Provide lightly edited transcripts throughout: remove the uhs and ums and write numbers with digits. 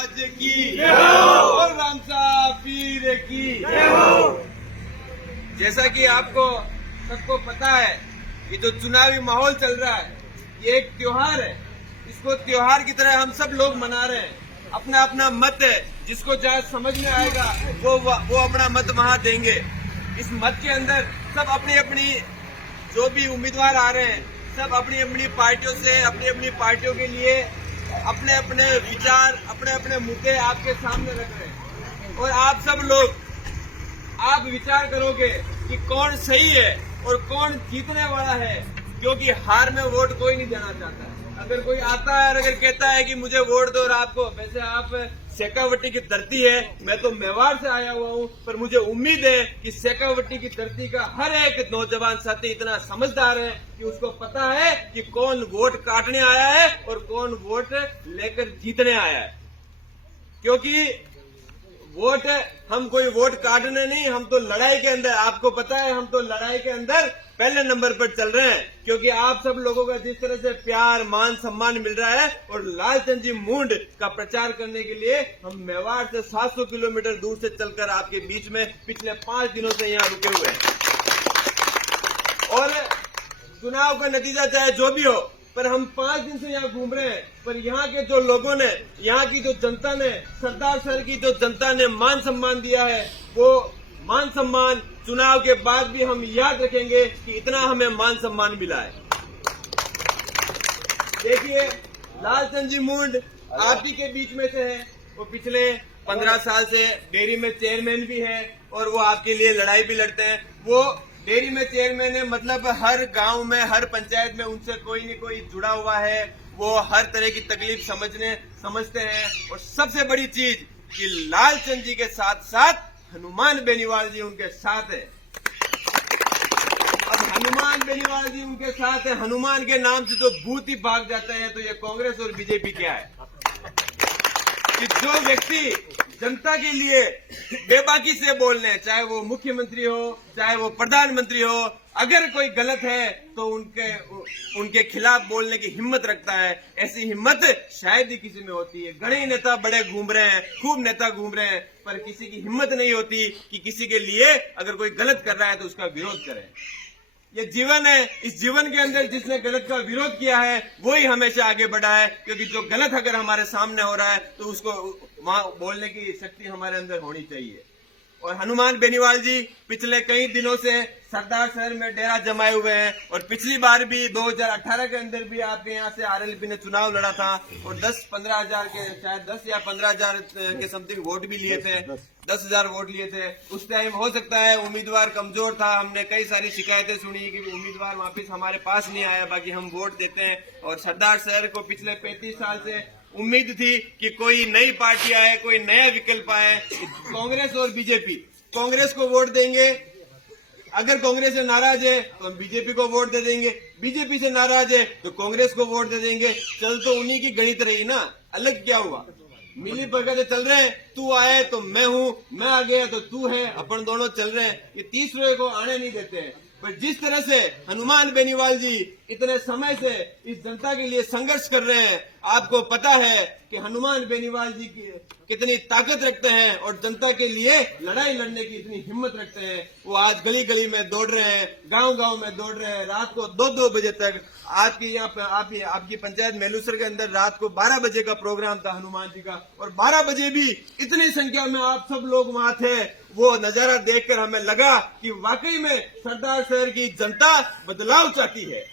महाराज की और रामसा पीर की। जैसा कि आपको सबको पता है, ये जो चुनावी माहौल चल रहा है, ये एक त्योहार है। इसको त्योहार की तरह हम सब लोग मना रहे हैं। अपना अपना मत है, जिसको जहाँ समझ में आएगा वो अपना मत वहाँ देंगे। इस मत के अंदर सब अपनी अपनी जो भी उम्मीदवार आ रहे हैं, सब अपनी अपनी पार्टियों से अपनी अपनी पार्टियों के लिए अपने अपने विचार, अपने अपने मुद्दे आपके सामने रख रहे हैं। और आप सब लोग आप विचार करोगे कि कौन सही है और कौन जीतने वाला है, क्योंकि हार में वोट कोई नहीं देना चाहता है। अगर कोई आता है और अगर कहता है कि मुझे वोट दो और आपको, वैसे आप शेखावटी की धरती है, मैं तो मेवाड़ से आया हुआ हूँ, पर मुझे उम्मीद है कि शेखावटी की धरती का हर एक नौजवान साथी इतना समझदार है कि उसको पता है कि कौन वोट काटने आया है और कौन वोट लेकर जीतने आया है। क्योंकि वोट, हम कोई वोट काटने नहीं, हम तो लड़ाई के अंदर, आपको पता है हम तो लड़ाई के अंदर पहले नंबर पर चल रहे हैं। क्योंकि आप सब लोगों का जिस तरह से प्यार मान सम्मान मिल रहा है, और लालचंद जी मुंड का प्रचार करने के लिए हम मेवाड़ से 700 किलोमीटर दूर से चलकर आपके बीच में पिछले 5 दिनों से यहाँ रुके हुए हैं। और चुनाव का नतीजा चाहे जो भी हो, पर हम 5 दिन से यहाँ घूम रहे हैं, पर यहाँ के जो लोगों ने, यहाँ की जो जनता ने, सरदार सर की जो जनता ने मान सम्मान दिया है, वो मान सम्मान चुनाव के बाद भी हम याद रखेंगे कि इतना हमें मान सम्मान मिला है। देखिए, लालचंद जी मुंड आप ही के बीच में से है। वो पिछले 15 साल से डेयरी में चेयरमैन भी है और वो आपके लिए लड़ाई भी लड़ते हैं। वो डेयरी में चेयरमैन है, मतलब हर गांव में, हर पंचायत में उनसे कोई न कोई जुड़ा हुआ है। वो हर तरह की तकलीफ समझते हैं। और सबसे बड़ी चीज कि लालचंद जी के साथ साथ हनुमान बेनीवाल जी उनके साथ है। अब हनुमान बेनीवाल जी उनके साथ है, हनुमान के नाम से तो भूत ही भाग जाते हैं। तो ये कांग्रेस और बीजेपी क्या है कि जो व्यक्ति जनता के लिए बेबाकी से बोल रहे हैं, चाहे वो मुख्यमंत्री हो, चाहे वो प्रधानमंत्री हो, अगर कोई गलत है तो उनके खिलाफ बोलने की हिम्मत रखता है। ऐसी हिम्मत शायद ही किसी में होती है। घने नेता बड़े घूम रहे हैं, खूब नेता घूम रहे हैं, पर किसी की हिम्मत नहीं होती कि किसी के लिए अगर कोई गलत कर रहा है तो उसका विरोध करे। ये जीवन है, इस जीवन के अंदर जिसने गलत का विरोध किया है वही हमेशा आगे बढ़ा है। क्योंकि जो गलत अगर हमारे सामने हो रहा है तो उसको वहां बोलने की शक्ति हमारे अंदर होनी चाहिए। और हनुमान बेनीवाल जी पिछले कई दिनों से सरदार शहर में डेरा जमाए हुए हैं। और पिछली बार भी 2018 के अंदर भी आपके यहाँ से आरएलपी ने चुनाव लड़ा था और 10-15 हजार के, शायद 10 या 15 हजार के समथिंग वोट भी लिए थे, 10,000 वोट लिए थे। उस टाइम हो सकता है उम्मीदवार कमजोर था, हमने कई सारी शिकायतें सुनी कि उम्मीदवार वापिस हमारे पास नहीं आया, बाकी हम वोट देते हैं। और सरदार शहर को पिछले 35 साल से उम्मीद थी कि कोई नई पार्टी आए, कोई नया विकल्प आए। कांग्रेस और बीजेपी, कांग्रेस को वोट देंगे, अगर कांग्रेस से नाराज है तो हम बीजेपी को वोट दे देंगे, बीजेपी से नाराज है तो कांग्रेस को वोट दे देंगे। चल तो उन्हीं की गणित रही ना, अलग क्या हुआ? मिली भगत से चल रहे हैं, तू आए तो मैं हूँ, मैं आ गया तो तू है, अपन दोनों चल रहे हैं। ये तीसरे को आने नहीं देते हैं। पर जिस तरह से हनुमान बेनीवाल जी इतने समय से इस जनता के लिए संघर्ष कर रहे हैं, आपको पता है कि हनुमान बेनीवाल जी की कितनी ताकत रखते हैं और जनता के लिए लड़ाई लड़ने की इतनी हिम्मत रखते हैं। वो आज गली गली में दौड़ रहे हैं, गांव गांव में दौड़ रहे हैं, रात को 2-2 बजे तक। आपकी यहाँ आपकी पंचायत मेलूसर के अंदर रात को 12 बजे का प्रोग्राम था हनुमान जी का, और 12 बजे भी इतनी संख्या में आप सब लोग वहां थे। वो नजारा देखकर हमें लगा कि वाकई में सरदार शहर की जनता बदलाव चाहती है।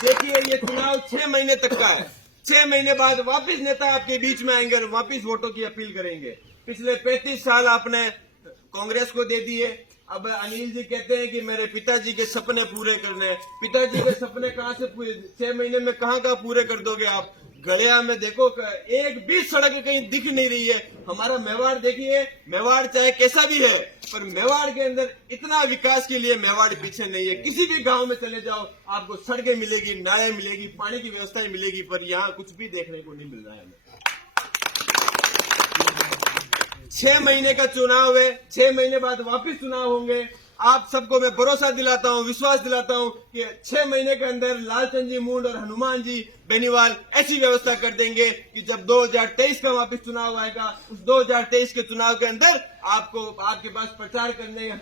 देखिए, ये चुनाव 6 महीने तक का है। 6 महीने बाद वापिस नेता आपके बीच में आएंगे और वापिस वोटों की अपील करेंगे। पिछले 35 साल आपने कांग्रेस को दे दिए। अब अनिल जी कहते हैं कि मेरे पिताजी के सपने पूरे करने। पिताजी के सपने कहाँ से पूरे, 6 महीने में कहाँ पूरे कर दोगे आप? गलिया में देखो, एक भी सड़क कहीं दिख नहीं रही है। हमारा मेवाड़ देखिए, मेवाड़ चाहे कैसा भी है, पर मेवाड़ के अंदर इतना विकास के लिए मेवाड़ पीछे नहीं है। किसी भी गांव में चले जाओ, आपको सड़कें मिलेगी, नालें मिलेगी, पानी की व्यवस्था मिलेगी, पर यहाँ कुछ भी देखने को नहीं मिल रहा है हमें। 6 महीने का चुनाव है, 6 महीने बाद वापस चुनाव होंगे। आप सबको मैं भरोसा दिलाता हूं, विश्वास दिलाता हूं कि 6 महीने के अंदर लालचंद जी मुंड और हनुमान जी बेनीवाल ऐसी व्यवस्था कर देंगे कि जब 2023 का वापस चुनाव आएगा, उस 2023 के चुनाव के अंदर आपको आपके पास प्रचार करने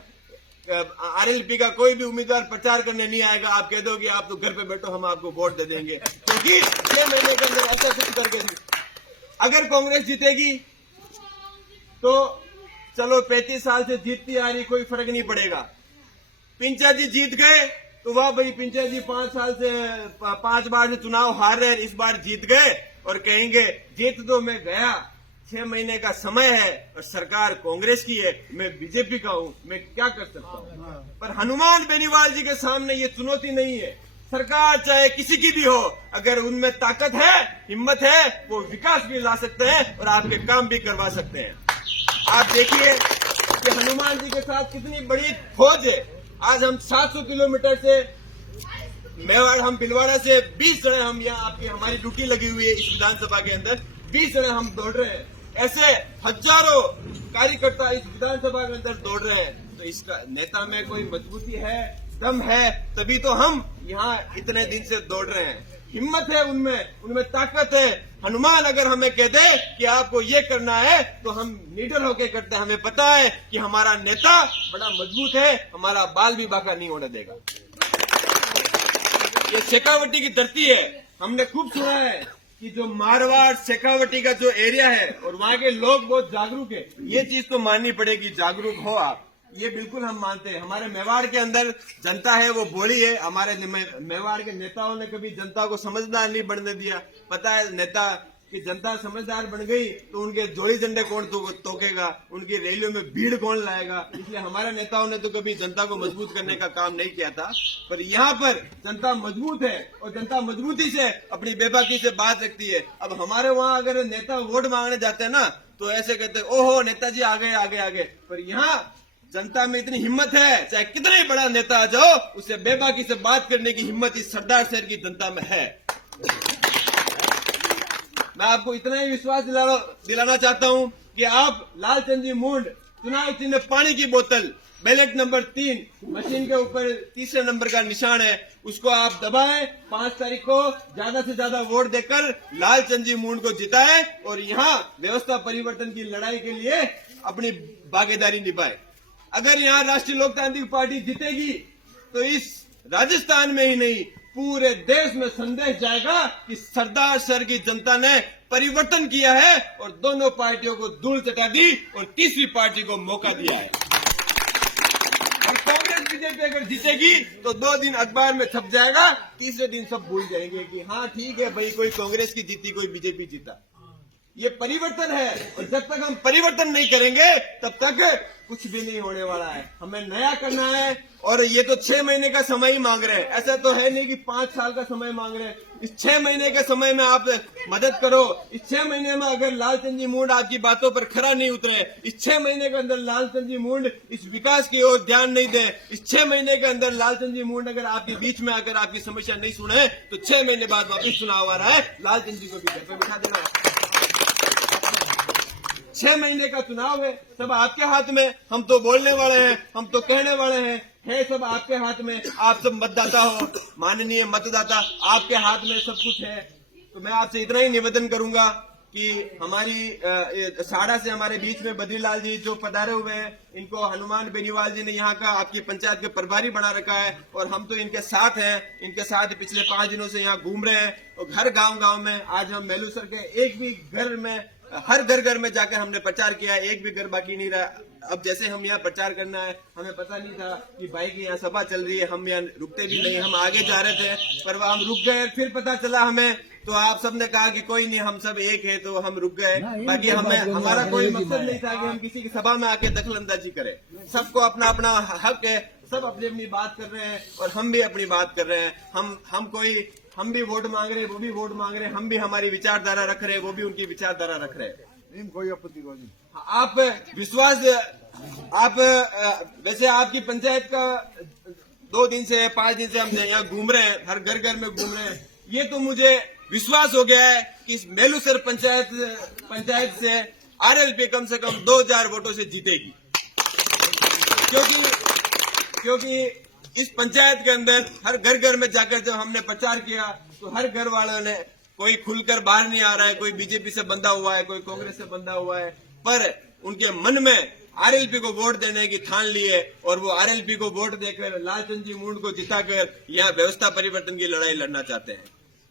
आरएलपी का कोई भी उम्मीदवार प्रचार करने नहीं आएगा। आप कह दोगे आप तो घर पे बैठो, हम आपको वोट दे देंगे, क्योंकि 6 महीने के अंदर ऐसा कुछ करके अगर कांग्रेस जीतेगी तो चलो 35 साल से जीतती आ रही, कोई फर्क नहीं पड़ेगा। पिंचा जी जीत गए तो वाह भाई, पिंचा जी 5 बार से चुनाव हार रहे, इस बार जीत गए और कहेंगे जीत तो मैं गया, 6 महीने का समय है और सरकार कांग्रेस की है, मैं बीजेपी का हूं, मैं क्या कर सकता हूं। पर हनुमान बेनीवाल जी के सामने ये चुनौती नहीं है। सरकार चाहे किसी की भी हो, अगर उनमें ताकत है, हिम्मत है, वो विकास भी ला सकते हैं और आपके काम भी करवा सकते हैं। आप देखिए कि हनुमान जी के साथ कितनी बड़ी फौज है। आज हम 700 किलोमीटर से मेवाड़, हम भिलवाड़ा से 20 जने हम यहाँ आपकी हमारी ड्यूटी लगी हुई है इस विधानसभा के अंदर, 20 जने हम दौड़ रहे हैं। ऐसे हजारों कार्यकर्ता इस विधानसभा के अंदर दौड़ रहे हैं। तो इसका नेता में कोई मजबूती है, दम है, तभी तो हम यहाँ इतने दिन से दौड़ रहे हैं। हिम्मत है उनमें ताकत है। हनुमान अगर हमें कह दे कि आपको ये करना है तो हम निडर होकर करते हैं। हमें पता है कि हमारा नेता बड़ा मजबूत है, हमारा बाल भी बाका नहीं होने देगा। ये शेखावटी की धरती है। हमने खूब सुना है कि जो मारवाड़ शेखावटी का जो एरिया है और वहाँ के लोग बहुत जागरूक है। ये चीज तो माननी पड़ेगी, जागरूक हो आप, ये बिल्कुल हम मानते हैं। हमारे मेवाड़ के अंदर जनता है वो भोली है। हमारे मेवाड़ के नेताओं ने कभी जनता को समझदार नहीं बनने दिया। पता है नेता कि जनता समझदार बन गई तो उनके जोड़ी झंडे कौन तोकेगा, उनकी रैलियों में भीड़ कौन लाएगा। इसलिए हमारे नेताओं ने तो कभी जनता को मजबूत करने का काम नहीं किया था। पर यहाँ पर जनता मजबूत है और जनता मजबूती से अपनी बेबाकी से बात रखती है। अब हमारे वहाँ अगर नेता वोट मांगने जाते हैं ना तो ऐसे कहते हैं ओहो नेताजी आ गए आगे आगे। पर यहाँ जनता में इतनी हिम्मत है, चाहे कितना ही बड़ा नेता आ जाओ, उसे बेबाकी से बात करने की हिम्मत इस सरदार शहर की जनता में है। मैं आपको इतना ही विश्वास दिलाना चाहता हूं कि आप लालचंद जी मुंड चुनाव चिन्ह पानी की बोतल बैलेट नंबर 3 मशीन के ऊपर तीसरे नंबर का निशान है, उसको आप दबाएं। 5 तारीख को ज्यादा से ज्यादा वोट देकर लालचंद जी मुंड को जिताएं और यहाँ व्यवस्था परिवर्तन की लड़ाई के लिए अपनी भागीदारी निभाएं। अगर यहाँ राष्ट्रीय लोकतांत्रिक पार्टी जीतेगी तो इस राजस्थान में ही नहीं पूरे देश में संदेश जाएगा कि सरदार शहर की जनता ने परिवर्तन किया है और दोनों पार्टियों को धूल चटा दी और तीसरी पार्टी को मौका दिया है। और कांग्रेस बीजेपी अगर जीतेगी तो 2 दिन अखबार में छप जाएगा, तीसरे दिन सब भूल जाएंगे कि हाँ ठीक है भाई, कोई कांग्रेस की जीती, कोई बीजेपी जीता। ये परिवर्तन है और जब तक हम परिवर्तन नहीं करेंगे तब तक कुछ भी नहीं होने वाला है। हमें नया करना है और ये तो 6 महीने का समय ही मांग रहे हैं। ऐसा तो है नहीं कि 5 साल का समय मांग रहे हैं। इस 6 महीने के समय में आप मदद करो। इस 6 महीने में अगर लालचंद जी मुंड आपकी बातों पर खरा नहीं उतरे, इस 6 महीने के अंदर लालचंद जी मुंड इस विकास की ओर ध्यान नहीं दे, इस 6 महीने के अंदर लालचंद जी मुंड अगर आपके बीच में आकर आपकी समस्या नहीं सुने तो 6 महीने बाद वापिस चुनाव आ रहा है, लालचंद जी को भी घर पे बिठा देना। 6 महीने का चुनाव है, सब आपके हाथ में। हम तो बोलने वाले हैं, हम तो कहने वाले हैं, है सब आपके हाथ में। आप सब मतदाता हो, माननीय मतदाता, आपके हाथ में सब कुछ है। तो मैं आपसे इतना ही निवेदन करूंगा कि हमारी साड़ा से हमारे बीच में बद्रीलाल जी जो पधारे हुए हैं, इनको हनुमान बेनीवाल जी ने यहाँ का आपकी पंचायत के प्रभारी बना रखा है और हम तो इनके साथ हैं। इनके साथ पिछले 5 दिनों से यहाँ घूम रहे हैं और हर गांव में आज हम मेलूसर के एक भी घर में, हर घर में जाकर हमने प्रचार किया है, एक भी घर बाकी नहीं रहा। अब जैसे हम यहाँ प्रचार करना है, हमें पता नहीं था कि भाई की यहाँ सभा चल रही है, हम यहाँ रुकते भी नहीं, हम आगे जा रहे थे पर हम रुक गए। फिर पता चला हमें, तो आप सबने कहा कि कोई नहीं, हम सब एक है, तो हम रुक गए। बाकी हमारा कोई मकसद नहीं था कि हम किसी की सभा में आके दखलंदाजी करें। सबको अपना अपना हक है, सब अपनी अपनी बात कर रहे हैं और हम भी अपनी बात कर रहे हैं। हम भी वोट मांग रहे हैं, वो भी वोट मांग रहे हैं, हम भी हमारी विचारधारा रख रहे हैं, वो भी उनकी विचारधारा रख रहे हैं। कोई आपत्ति नहीं। आप विश्वास, आप वैसे आपकी पंचायत का 2 दिन से 5 दिन से हम यहाँ घूम रहे हैं, हर घर में घूम रहे हैं। ये तो मुझे विश्वास हो गया है कि इस मेलूसर पंचायत से आरएलपी कम से कम 2000 वोटों से जीतेगी, क्योंकि इस पंचायत के अंदर हर घर घर में जाकर जब हमने प्रचार किया तो हर घर वालों ने, कोई खुलकर बाहर नहीं आ रहा है, कोई बीजेपी से बंधा हुआ है, कोई कांग्रेस से बंधा हुआ है, पर उनके मन में आरएलपी को वोट देने की ठान ली है और वो आरएलपी को वोट देकर लालचंद जी मूंड को जिताकर यहाँ व्यवस्था परिवर्तन की लड़ाई लड़ना चाहते हैं।